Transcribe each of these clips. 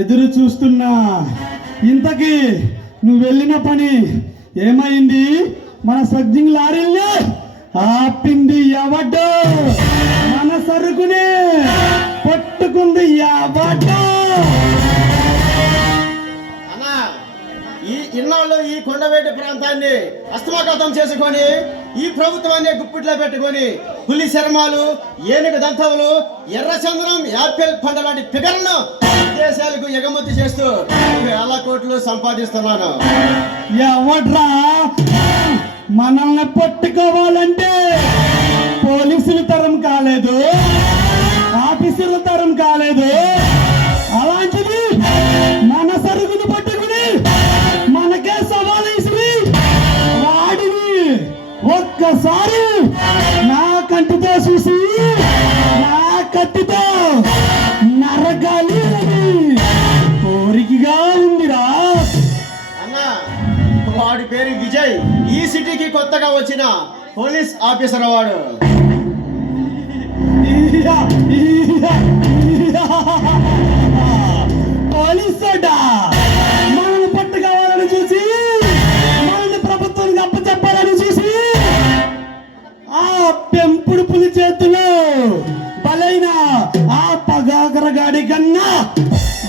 ఎదురు చూస్తున్నా. ఇంతకీ నువ్వు వెళ్ళిన పని ఏమైంది? మన సబ్జింగ్ లారీల్లో ఆపింది ఎవడో? మన సరుకుని పట్టుకుంది ఎవడో? ఇన్నాళ్ళు ఈ కొండవేటి ప్రాంతాన్ని హస్తమగతం చేసుకొని ఈ ప్రభుత్వాన్ని గుప్పిట్లో పెట్టుకొని పులి చర్మాలు, ఏనుగు దంతములు, ఎర్రచందనం, యాపిల్ పండ్ల లాంటి ఫిగర్లను దేశాలకు ఎగుమతి చేస్తూ వేల కోట్లు సంపాదిస్తున్నాను. ఎవడ్రా మనల్ని పట్టుకోవాలంటే పోలీసుల తరం కాలేదు, ఆఫీసుల తరం కాలేదు. అలాంటిది మన సరుకును పట్టుకుని మనకే సవాలు ఇసి వాడిని ఒక్కసారి నా కంటితో చూసి నా కత్తితో నరగాలి కోరికగా ఉందిరా. అన్నా, వాడి పేరు విజయ్. ఈ సిటీకి కొత్తగా వచ్చిన పోలీస్ ఆఫీసర్ వాడు. పోలీసోడా మనల్ని పట్టుకోవాలని చూసి, మనల్ని ప్రభుత్వానికి అప్పచెప్పాలని చూసి, ఆ పెంపుడు పులి చేతిలో బలైన ఆ పగాకర గాడి కన్నా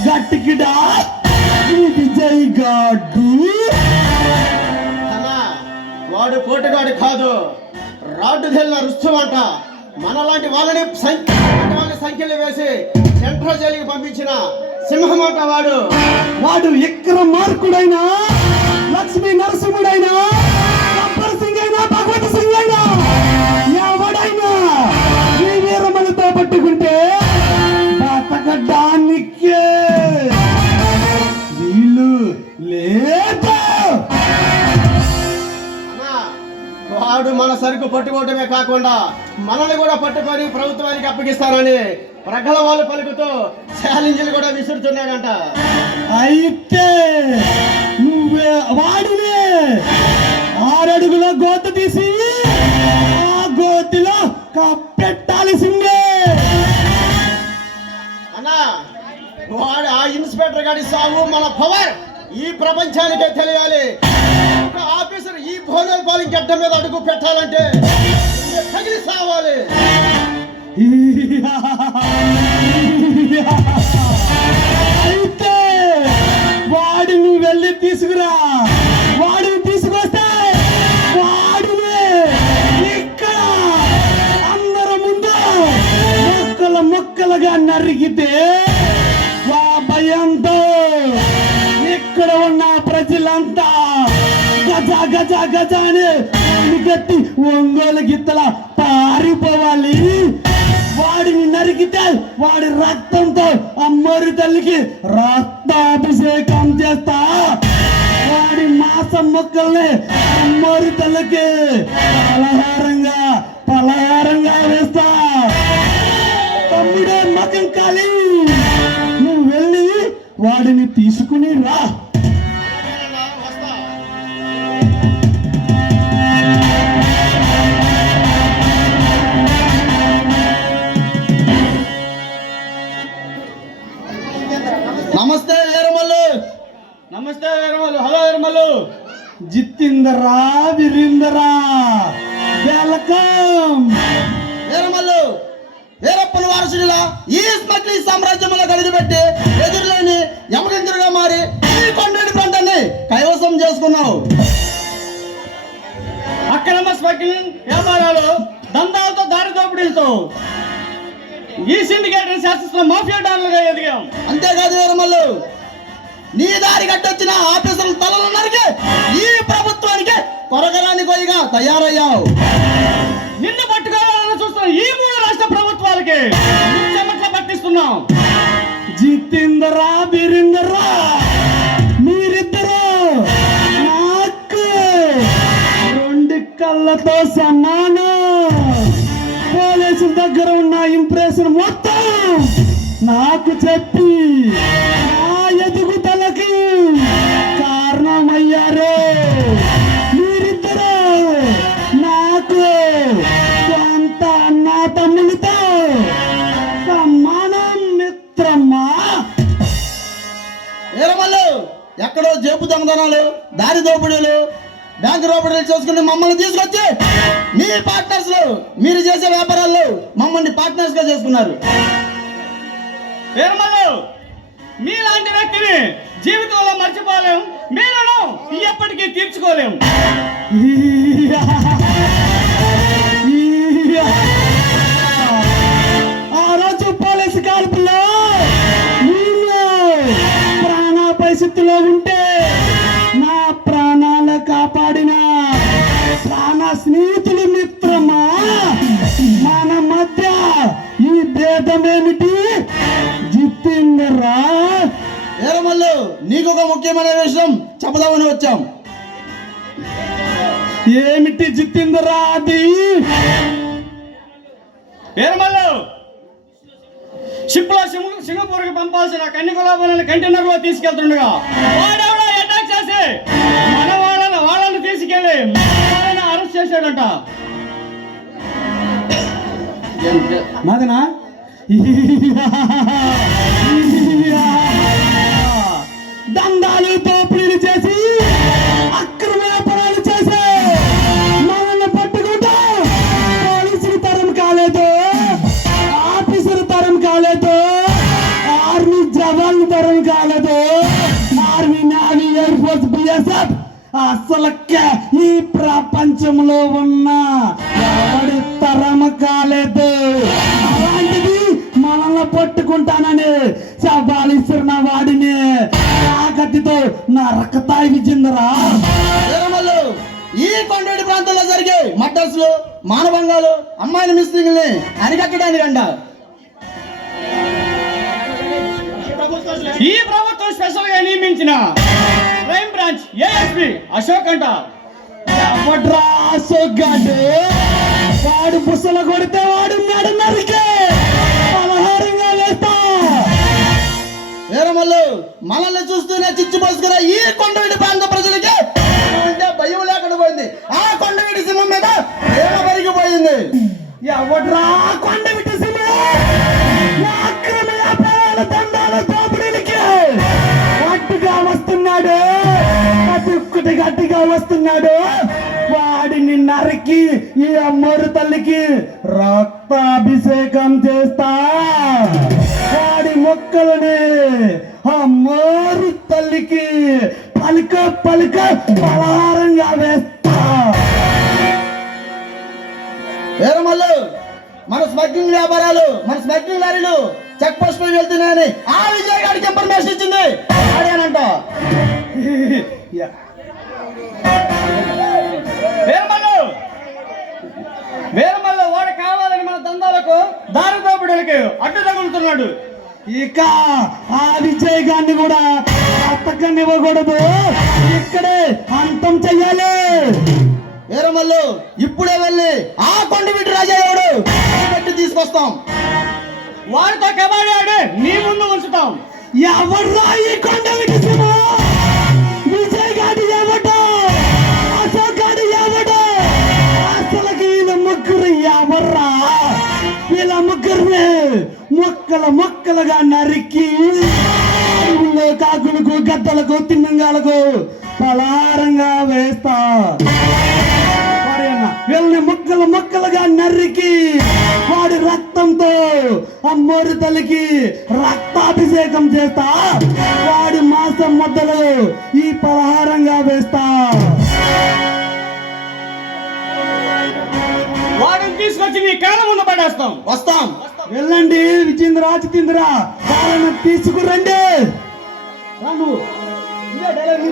గట్టికిడా విజయ్ గాడు. వాడు పోటుగాడు కాదు, రాడ్డు తెల్ల రుస్తు అంట. మనలాంటి వాళ్ళని సంఖ్యలు వేసి సెంట్రల్ జైలుకి పంపించిన సింహం అంట వాడు. వాడు ఎక్కడ మార్కుడైనా, లక్ష్మీ నరసింహుడైనా, గబ్బర్ సింగ్ అయినా, భగవత్ సింగ్ అయినా, ఎవడైనా ఈ వీరమలతో పట్టుకుంటే బతకడానికే వీలు లేదు. వాడు మన సరుకు పట్టుకోవటమే కాకుండా మనల్ని కూడా పట్టుకొని ప్రభుత్వానికి అప్పగిస్తారని ప్రగల్భాలు పలుకుతూ ఛాలెంజ్లు కూడా విసురుతున్నాడంట. అయితే నువ్వే వాడిని 6 అడుగుల గోత తీసి ఆ గోతిలో కప్పెట్టాల్సిందే. అన్నా, వాడు ఆ ఇన్స్పెక్టర్ గారి సాగు మన పవర్ ఈ ప్రపంచానికే తెలియాలి. ఆఫీసర్ ఈ భోజనాల పాలింగ్ గడ్డ మీద అడుగు పెట్టాలంటే తగిలి సావాలి. అయితే వాడిని వెళ్ళి తీసుకురా. వాడిని తీసుకొస్తే వాడిని ఇక్కడ అందరి ముందు మొక్కలుగా నరికితే ఆ భయంతో ఇక్కడ ఉన్న ప్రజలంతా గజ గజ గజ అని గట్టి ఒంగోలు గిత్తల పారిపోవాలి. వాడిని నరికితే వాడి రక్తంతో అమ్మోరి తల్లికి రక్తాభిషేకం చేస్తా. వాడి మాసం మొక్కల్ని అమ్మోరి తల్లికి పలహారంగా వేస్తా. తమ్ముడే మగం కాలి, నువ్వు వెళ్ళి వాడిని తీసుకుని రా. నమస్తే వీరమల్లు. నమస్తే వీరమల్లు. హలో వీరమల్లు. జిత్తిందరా విరిందరా, వెల్కమ్. వీరమల్లు, వీరప్పని వారసుడిలా ఈ స్మగ్లింగ్ సామ్రాజ్యంలో గడిచిపెట్టి ఎదురులేని యమగంతుడుగా మారి ఈ కొండేటి ప్రాంతాన్ని కైవసం చేసుకున్నావు. అక్రమ స్మగ్లింగ్ వ్యాపారాలు, దందాలతో దారి దోపిడీలతో ఈ సిండికేట్ శాసిస్తున్న మాఫియా డాన్లుగా ఎదిగాం. అంతేకాదు వీరమల్లు, నీ దారి కట్టొచ్చిన ఆఫీసర్ల తలలు నరికి ఈ ప్రభుత్వానికి కొరగరాని కొయ్యగా తయారయ్యావు. నిన్ను పట్టుకోవాలని చూస్తున్న ఈ 3 రాష్ట్ర ప్రభుత్వాలకి చెమట్ల పట్టిస్తున్నాం. జితేందరా వీరేందరా, మీరిద్దరు నాకు 2 కళ్ళతో సమానం. పోలీసుల దగ్గర ఉన్న ఇంప్రెషన్ మొత్తం నాకు చెప్పి నా ఎదుగుదలకి కారణమయ్యారు. మీరిద్దరు నాకు సొంత అన్న తమ్ములతో సమానం మిత్రమా. ఎక్కడో జేబు దొంగతనాలు, దారి దోపిడీలు, బ్యాంకు దోపిడీలు చేసుకుని మమ్మల్ని తీసుకొచ్చి మీ పార్ట్నర్స్ మీరు చేసే వ్యాపారాల్లో మమ్మల్ని పార్ట్నర్స్ గా చేసుకున్నారు. నిర్మలు, మీలాంటి వ్యక్తిని జీవితంలో మర్చిపోలేం, మీలను ఎప్పటికీ తీర్చుకోలేం. ఆ రోజు పోలీసు కాల్పులో ప్రాణాపాయ స్థితిలో ఉంటే నా ప్రాణాలు కాపాడిన ప్రాణ స్నేహితులు మిత్రమా, మన మధ్య ఈ భేదమేమిటి జితేంద్రరా? ఏరమల్లు, నీకు ఒక ముఖ్యమైన విషయం చెప్పదామని వచ్చాం. ఏమిటి జితేంద్రరా అది? నిర్మలు, షిప్ లో సింగపూర్ కి పంపాల్సిన కన్యకులాభాలను కంటైనర్ లో తీసుకెళ్తుండగా వాడెవడో అటాక్ చేసి మన వాళ్ళని తీసుకెళ్లి వాళ్ళని అరెస్ట్ చేశాడంట. మదనా దండాలు దోపిడీలు చేసి అక్రమ వ్యాపారాలు చేసి మనల్ని పట్టుకుంటా పోలీసులు తరం కాలేదు, ఆఫీసర్ తరం కాలేదు, ఆర్మీ జవాన్ తరం కాలేదు, army navy air force BSF అసలక్క ఈ ప్రపంచంలో ఉన్న ఎవడి తరం కాలేదు. అలాంటిది మనల్ని పట్టుకుంటానని సవాలిస్తున్న వాడిని ఆ గతితో నా రక్తాయి విజేంద్రా. ఏరమల్లు, ఈ కొండవీటి ప్రాంతంలో జరిగే మర్డర్స్, మానభంగాలు, అమ్మాయిల మిస్సింగ్ని అరికట్టడానికి అంట ఈ ప్రభుత్వం స్పెషల్ గా నియమించిన క్రైమ్ బ్రాంచ్ ఏఎస్పీ అశోక్ అంట. ఎవడ్రా అశోక్ గాడు? వాడు బుసలు కొడితే వాడు మెడ నరికే పలహారంగా వేస్తా. ఏరమల్లు, మనల్ని చూస్తూనే చిచ్చు పోసుకున్న ఈ కొండవీటి ప్రాంత ప్రజలకి అంటే భయం లేకుండా పోయింది. ఆ కొండవీటి సింహం మీద ప్రేమ పెరిగిపోయింది. ఎవడ్రా కొండ విటసిమే? అక్రమ వ్యాపారాల దండాల దోపిడీలకి గట్టిగా వస్తున్నాడు, గట్టిగా వస్తున్నాడు. వాడిని నరికి ఈ అమ్మోరు తల్లికి రక్తాభిషేకం చేస్తా. వాడి మొక్కలని అమ్మోరు తల్లికి పలుక పలహారంగా వేస్తా. ఏరమల్లు, మన స్మగ్లింగ్ వ్యాపారాలు, మన స్మగ్లింగ్ లారీలు చెక్ పోస్ట్ పై వెళ్తున్నాయని ఆ విజయ్ గారికి ఇన్ఫర్మేషన్ ఇచ్చింది అదేనంట. వీరమల్లు వాడు కావాలని మన దందాలకు దారి దోపిడీలకి అడ్డు తగులుతున్నాడు. ఇక ఆ విజయ్ గారిని కూడా అత్తకనివ్వకూడదు, ఇక్కడే అంతం చెయ్యాలి. ఏరమల్లు, ఇప్పుడే వెళ్ళి ఆ కొండవీటి రాజా ఎవడు పెట్టి తీసుకొస్తాం. వాడితో కబడ్డీ ఆడి నీ ముందు ఉంచుతాం. ఎవర్రా ఈ కొండవీటి సింహ? విజయ్ గారి ఎవడో, అశోక్ గారి ఎవడో? అసలుకి వీళ్ళ ముగ్గురు ఎవర్రా? వీళ్ళ ముగ్గురిని మొక్కలుగా నరికి అడవుల్లో కాకులకు, గద్దలకు, తిమ్మింగాలకు పలారంగా వేస్తా. వీళ్ళని మొక్కలుగా నరికి వాడి రక్తంతో అమ్మోరి తల్లికి రక్తాభిషేకం చేస్తా. వాడి మాంసం ముద్దలు ఈ పలహారంగా వేస్తా. వాడిని తీసుకొచ్చి నీ కాళ్ళ ముందు పడేస్తాం. వస్తాం. వెళ్ళండి విజేంద్ర, జితేంద్ర, వాళ్ళని తీసుకురండి. రాను ఇదే డైలాగ్